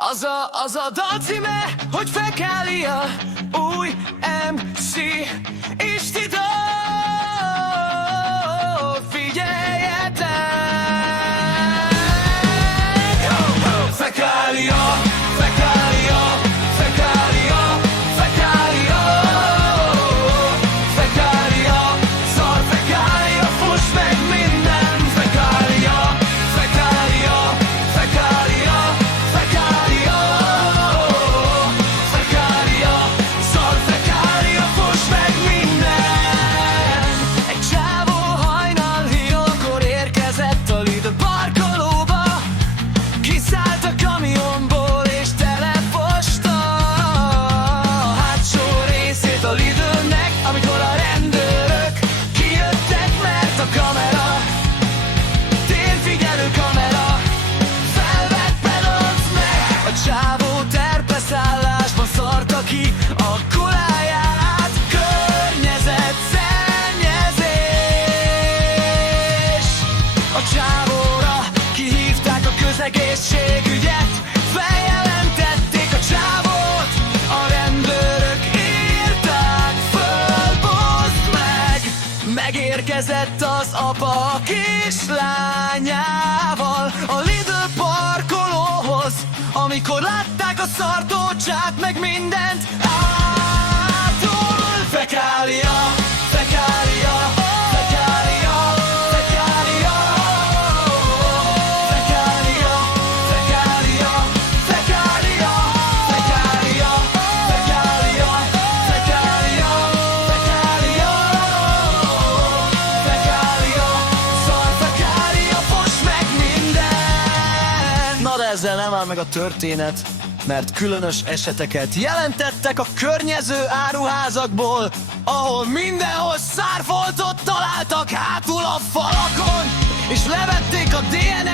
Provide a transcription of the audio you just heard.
Az a dal címe, hogy Fekália, új MC és titok. Figyeljetek! Fekália, Fekália, Fekália, Fekália, Fekália, szar Fekália, fuss meg minden. Fekália, Fekália, Fekália, Fekália, Fekália, szar Fekália, fuss meg minden. Egy csávó hajnal-hírókor érkezett a Lidl parkolóba, kiszállt a kamionból és telefosta a hátsó részét a Lidlnek, amikor a rendőrök kijöttek, mert a kamera, térfigyelő kamera felvett pedalt meg. A csávó terpeszállásban szarta ki a kuláját. Környezetszennyezés. A csávóra kihívták a közegészségügyet, feljelentették a csávót, a rendőrök írták föl, bozd meg. Megérkezett az apa a kislányával a Lidl parkolóhoz, amikor látták a szartócsát, meg mindent átul. Fekália, Fekália, Fekália, Fekália, Fekália, Fekália, Fekália, Fekália, Fekália, Fekália, Fekália, Fekália, szar Fekália, fuss meg minden. Na de ezzel nem áll meg a történet, mert különös eseteket jelentettek a környező áruházakból, ahol mindenhol szárfoltot találtak hátul a falakon, és levették a DNA